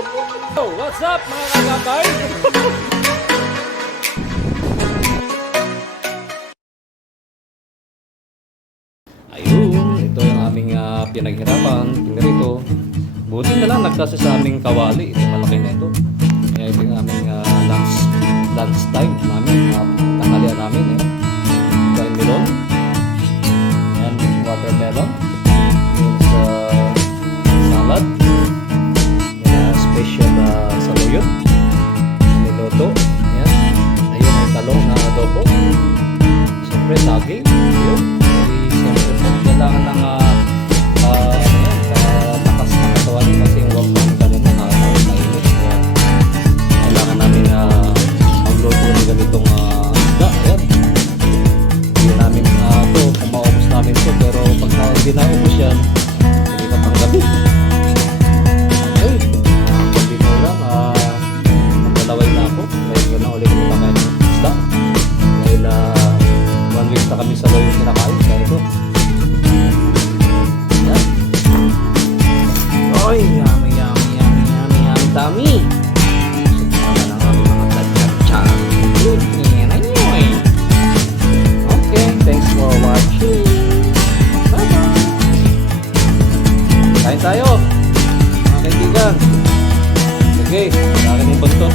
What's up mga kagabay? Ayun, ito yung aming ah, pinaghirapan. Tingnan ito. Buti na lang nagkasa sa aming kawali. Ito malaki na ito. Kaya ito yung aming ah, lunch, lunch time namin. Uh, tanghalian namin. Eh. Ito yung melon. Yan, watermelon. Siyempre, saging. Yun. Ay, siyempre, po, kailangan ng uh, uh, ano yan, uh, takas na katawan kasi yung work namin kanina nakakainit. Kaya, kailangan namin uh, magluto ng ganitong uh, isda. Ayan. Hindi namin uh, to, kung maubos namin to, pero pag na, hindi naubos Oy, yummy, yummy, yummy, yummy, yummy, anyway. Okay, thanks for watching. Bye-bye. Kain tayo, mga kaibigan. Sige, sa akin yung buntot.